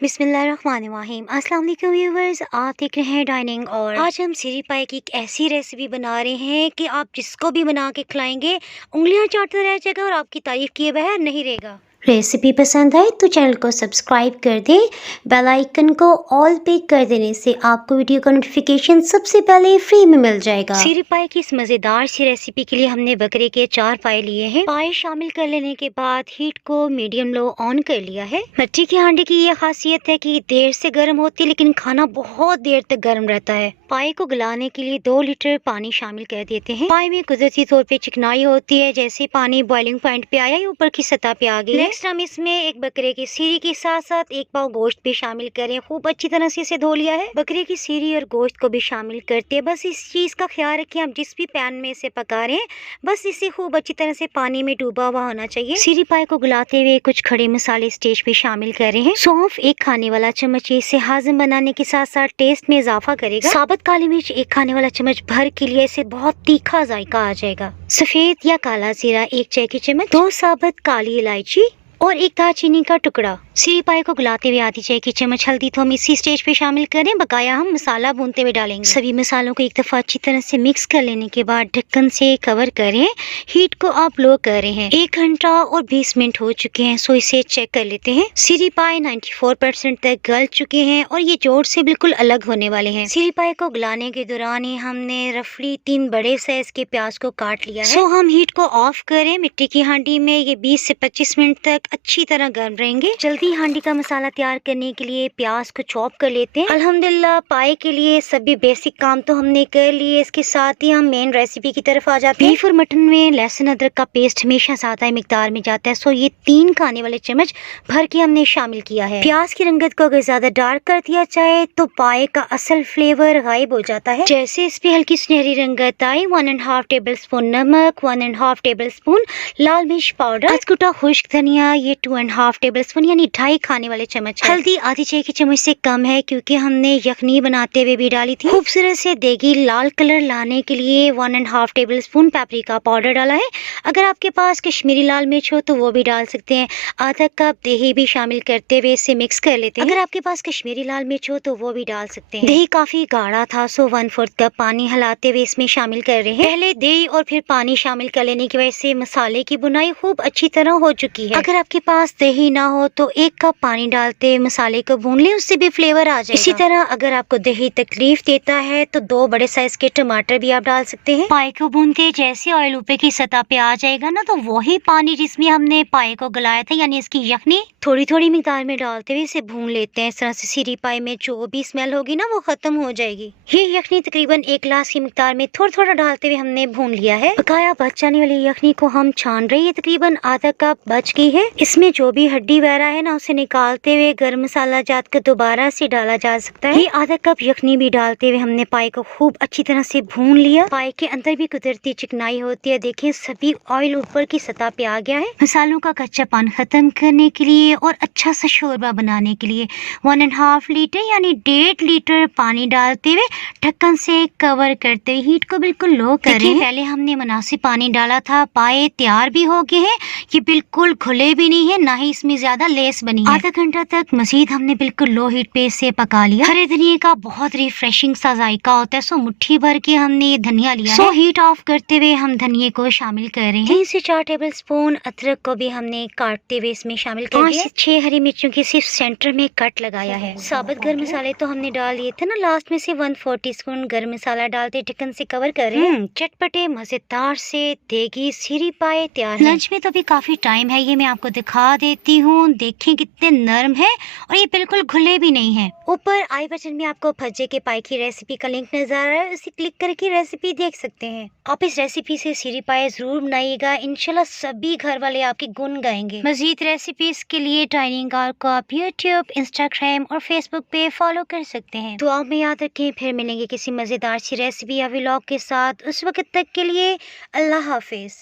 बिस्मिल्लाहिर्रहमानिर्रहीम। अस्सलाम वालेकुम व्यूवर्स, आप देख रहे हैं डाइनिंग। और आज हम सीरी पाई की एक ऐसी रेसिपी बना रहे हैं कि आप जिसको भी बना के खिलाएंगे उंगलियां चाटता रह जाएगा और आपकी तारीफ किए बगैर नहीं रहेगा। रेसिपी पसंद आए तो चैनल को सब्सक्राइब कर दें। बेल आइकन को ऑल पे कर देने से आपको वीडियो का नोटिफिकेशन सबसे पहले फ्री में मिल जाएगा। सीरी पाई की इस मज़ेदार सी रेसिपी के लिए हमने बकरे के 4 पाए लिए हैं। पाए शामिल कर लेने के बाद हीट को मीडियम लो ऑन कर लिया है। मिट्टी की हांडी की ये खासियत है कि देर से गर्म होती है लेकिन खाना बहुत देर तक गर्म रहता है। पाए को गलाने के लिए 2 लीटर पानी शामिल कर देते हैं। पाए में कुदरती तौर पे चिकनाई होती है, जैसे पानी बॉइलिंग पॉइंट पे आया या ऊपर की सतह पे आ गई। नेक्स्ट हम इसमें एक बकरे की सीरी के साथ साथ 1 पाव गोश्त भी शामिल करें। खूब अच्छी तरह से इसे धो लिया है। बकरे की सीरी और गोश्त को भी शामिल करते हैं। बस इस चीज का ख्याल रखें, हम जिस भी पैन में इसे पका रहे हैं बस इसे खूब अच्छी तरह से पानी में डूबा हुआ होना चाहिए। सीरी पाए को गलाते हुए कुछ खड़े मसाले स्टेज पे शामिल कर रहे हैं। सौंफ 1 खाने वाला चम्मच, इसे हाजम बनाने के साथ साथ टेस्ट में इजाफा करेगा। साबुत काली मिर्च 1 खाने वाला चम्मच भर के लिए इसे बहुत तीखा जायका आ जाएगा। सफेद या काला जीरा 1 चाय की चम्मच, 2 साबुत काली इलायची और 1 दालचीनी का टुकड़ा। सीरी पाए को गलाते हुए आधी चाय की चम्मच हल्दी तो हम इसी स्टेज पे शामिल करें। बकाया हम मसाला भूनते हुए डालेंगे। सभी मसालों को एक दफा अच्छी तरह से मिक्स कर लेने के बाद ढक्कन से कवर करें। हीट को आप लो कर रहे हैं। 1 घंटा और 20 मिनट हो चुके हैं, सो इसे चेक कर लेते हैं। सीरी पाए 94% तक गल चुके हैं और ये जोड़ से बिल्कुल अलग होने वाले हैं। सीरी पाए को गलाने के दौरान ही हमने रफली 3 बड़े साइज के प्याज को काट लिया है। सो हम हीट को ऑफ करें। मिट्टी की हांडी में ये 20 से 25 मिनट तक अच्छी तरह गर्म रहेंगे। जल्दी हांडी का मसाला तैयार करने के लिए प्याज को चॉप कर लेते हैं। अल्हम्दुलिल्लाह पाए के लिए सभी बेसिक काम तो हमने कर लिए। इसके साथ ही हम मेन रेसिपी की तरफ आ जाते हैं। बीफ और मटन में लहसुन अदरक का पेस्ट हमेशा ज्यादा मिकदार में जाता है, सो ये 3 खाने वाले चम्मच भर के हमने शामिल किया है। प्याज की रंगत को अगर ज्यादा डार्क कर दिया जाए तो पाए का असल फ्लेवर गायब हो जाता है। जैसे इस पे हल्की सुनहरी रंगत आई, 1.5 टेबल स्पून नमक, 1.5 टेबल स्पून लाल मिर्च पाउडर, कुटा खुश्क धनिया ये 2.5 टेबल स्पून यानी 2.5 खाने वाले चम्मच। हल्दी आधी चाय की चम्मच से कम है क्योंकि हमने यखनी बनाते हुए भी डाली थी। खूबसूरत से देगी लाल कलर लाने के लिए 1.5 टेबल स्पून पेपरिका पाउडर डाला है। अगर आपके पास कश्मीरी लाल मिर्च हो तो वो भी डाल सकते हैं। आधा कप दही भी शामिल करते हुए इसे मिक्स कर लेते हैं। अगर आपके पास कश्मीरी लाल मिर्च हो तो वो भी डाल सकते हैं। दही काफी गाढ़ा था, सो 1/4 कप पानी हिलाते हुए इसमें शामिल कर रहे हैं। पहले दही और फिर पानी शामिल कर लेने की वजह से मसाले की बुनाई खूब अच्छी तरह हो चुकी है। अगर आपके पास दही ना हो तो 1 कप पानी डालते मसाले को भून ले, उससे भी फ्लेवर आ जाएगा। इसी तरह अगर आपको दही तकलीफ देता है तो 2 बड़े साइज के टमाटर भी आप डाल सकते हैं। पाए को भूनते जैसे ऑयल ऊपर की सतह पे आ जाएगा ना, तो वही पानी जिसमें हमने पाए को गलाया था यानी इसकी यखनी थोड़ी थोड़ी मिकदार में डालते हुए इसे भून लेते हैं। इस तरह से सीरी पाए में जो भी स्मेल होगी ना वो खत्म हो जाएगी। ये यखनी तकरीबन 1 गिलास की मिकदार में थोड़ा थोड़ा डालते हुए हमने भून लिया है। बकाया बच जाने वाली यखनी को हम छान रहे हैं। तकरीबन आधा कप बच गई है। इसमें जो भी हड्डी वगैरह है ना उसे निकालते हुए गरम मसाला जात को दोबारा से डाला जा सकता है। ये आधा कप यखनी भी डालते हुए हमने पाए को खूब अच्छी तरह से भून लिया। पाए के अंदर भी कुदरती चिकनाई होती है। देखिए सभी ऑयल ऊपर की सतह पे आ गया है। मसालों का कच्चापन खत्म करने के लिए और अच्छा सा शोरबा बनाने के लिए 1.5 लीटर यानी 1.5 लीटर पानी डालते हुए ढक्कन से कवर करते हुए हीट को बिल्कुल लो करें। पहले हमने मुनासिब पानी डाला था। पाए तैयार भी हो गए हैं। ये बिल्कुल घुले भी नहीं है, ना ही इसमें ज्यादा लेस बनी है। आधा घंटा तक मजीद हमने बिल्कुल लो हीट पे इसे पका लिया। हरे धनिया का बहुत रिफ्रेशिंग सा जायका होता है, सो मुट्ठी भर के हमने ये धनिया लिया है। हीट ऑफ करते हुए हम धनिये को शामिल कर रहे हैं। 3 से 4 टेबल स्पून अदरक को भी हमने काटते हुए इसमें शामिल कर दिया। 5 से 6 हरी मिर्चों की सिर्फ सेंटर में कट लगाया है। साबुत गर्म मसाले तो हमने डाल दिए थे ना, लास्ट में से 1/4 टीस्पून गर्म मसाला डालते ढक्कन से कवर कर रहे हैं। चटपटे मजेदार से देगी सीरी पाए तैयार है। लंच में तो भी काफी टाइम है, ये मैं आपको दिखा देती हूँ। देखें कितने नरम है और ये बिल्कुल घुले भी नहीं है। ऊपर आई बटन में आपको भज्जे के पाए की रेसिपी का लिंक नजर आ रहा है, उसे क्लिक करके रेसिपी देख सकते हैं। आप इस रेसिपी से सीरी पाए जरूर बनाइएगा, इंशाल्लाह सभी घर वाले आपके गुण गाएंगे। मजीद रेसिपीज के लिए डाइनिंग आवर को आप यूट्यूब, इंस्टाग्राम और फेसबुक पे फॉलो कर सकते हैं। दुआ में याद रखें, फिर मिलेंगे किसी मजेदार सी रेसिपी या व्लॉग के साथ। उस वक्त तक के लिए अल्लाह हाफिज।